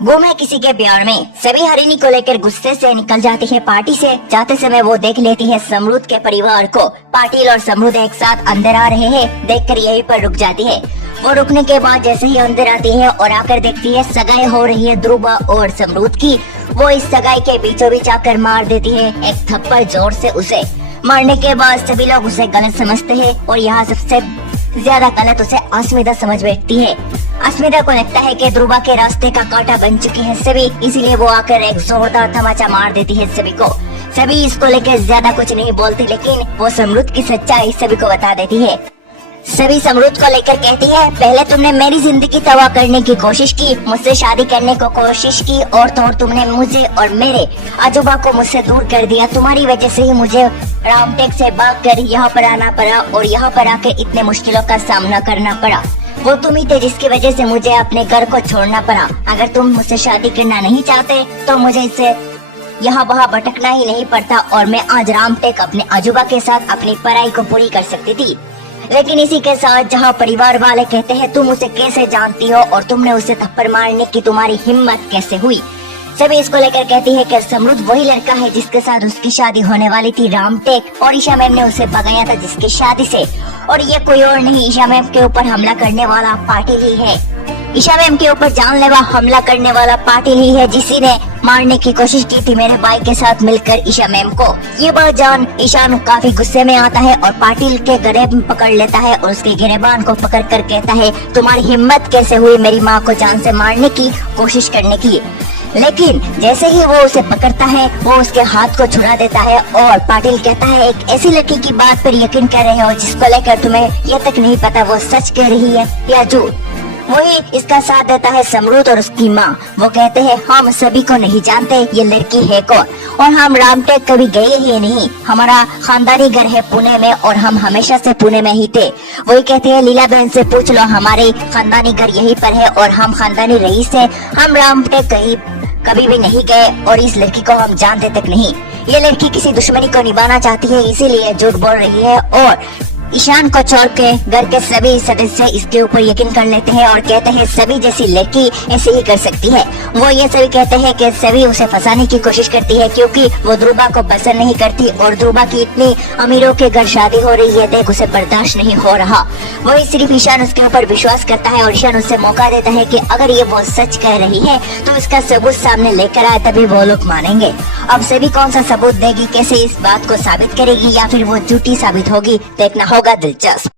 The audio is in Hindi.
गुम है किसी के प्यार में। सभी हरिणी को लेकर गुस्से से निकल जाती है पार्टी से। जाते समय वो देख लेती है समरूद के परिवार को। पाटिल और समरूद एक साथ अंदर आ रहे हैं। देखकर यहीं पर रुक जाती है। वो रुकने के बाद जैसे ही अंदर आती है और आकर देखती है सगाई हो रही है ध्रुवा और समरूद की। वो इस सगाई के बीचों बीच आकर मार देती है एक थप्पड़ जोर से उसे। मारने के बाद सभी लोग उसे गलत समझते हैं और यहाँ सबसे ज्यादा गलत उसे अस्मिता समझ बैठती है। अस्मिता को लगता है कि ध्रुवा के रास्ते का कांटा बन चुकी है सभी, इसीलिए वो आकर एक जोरदार तमाचा मार देती है सभी को। सभी इसको लेकर ज्यादा कुछ नहीं बोलती, लेकिन वो समरूद की सच्चाई सभी को बता देती है। सभी समरूद को लेकर कहती है, पहले तुमने मेरी जिंदगी तबाह करने की कोशिश की, मुझसे शादी करने को कोशिश की और तो तुमने मुझे और मेरे आजूबा को मुझसे दूर कर दिया। तुम्हारी वजह से ही मुझे रामटेक से भागकर यहाँ पर आना पड़ा और यहाँ पर आकर इतने मुश्किलों का सामना करना पड़ा। वो तुम ही थे जिसकी वजह से मुझे अपने घर को छोड़ना पड़ा। अगर तुम मुझसे शादी करना नहीं चाहते तो मुझे इससे यहाँ वहाँ भटकना ही नहीं पड़ता और मैं आज रामटेक अपने आजूबा के साथ अपनी पढ़ाई को पूरी कर सकती थी। लेकिन इसी के साथ जहाँ परिवार वाले कहते हैं तुम उसे कैसे जानती हो और तुमने उसे थप्पड़ मारने की तुम्हारी हिम्मत कैसे हुई। सभी इसको लेकर कहती है कि समरूद वही लड़का है जिसके साथ उसकी शादी होने वाली थी रामटेक, और ईशा मैम ने उसे भगाया था जिसकी शादी से। और ये कोई और नहीं, ईशा मैम के ऊपर हमला करने वाला पाटिल ही है। ईशा मैम के ऊपर जानलेवा हमला करने वाला पाटिल ही है जिसने मारने की कोशिश की थी मेरे भाई के साथ मिलकर ईशा मैम को। ये बात जान ईशान काफी गुस्से में आता है और पाटिल के गले में पकड़ लेता है और उसके गिरेबान को पकड़ कर कहता है, तुम्हारी हिम्मत कैसे हुई मेरी माँ को जान से मारने की कोशिश करने की। लेकिन जैसे ही वो उसे पकड़ता है वो उसके हाथ को छुड़ा देता है और पाटिल कहता है, एक ऐसी लड़की की बात पर यकीन कर रहे हो जिसको लेकर तुम्हें ये तक नहीं पता वो सच कह रही है या झूठ। वही इसका साथ देता है समरूद और उसकी माँ। वो कहते हैं, हम सभी को नहीं जानते ये लड़की है कौन और हम रामटेक कभी गए ही नहीं। हमारा खानदानी घर है पुणे में और हम हमेशा से पुणे में ही थे। वही कहते हैं, लीला बहन से पूछ लो, हमारे खानदानी घर यहीं पर है और हम खानदानी रईस है। हम रामटेक कभी भी नहीं गए और इस लड़की को हम जानते तक नहीं। ये लड़की किसी दुश्मनी को निभाना चाहती है इसीलिए झूठ बोल रही है। और ईशान को छोड़ के घर के सभी सदस्य इसके ऊपर यकीन कर लेते हैं और कहते हैं सभी जैसी लड़की ऐसे ही कर सकती है। वो ये सभी कहते हैं कि सभी उसे फंसाने की कोशिश करती है क्योंकि वो ध्रुवा को पसंद नहीं करती और ध्रुवा की इतनी अमीरों के घर शादी हो रही है देख उसे बर्दाश्त नहीं हो रहा। वही सिर्फ ईशान उसके ऊपर विश्वास करता है और ईशान उससे मौका देता है कि अगर ये वो सच कह रही है तो इसका सबूत सामने लेकर आए तभी वो लोग मानेंगे। अब सभी कौन सा सबूत देगी, कैसे इस बात को साबित करेगी या फिर वो झूठी साबित होगी, देखना होगा दिलचस्प।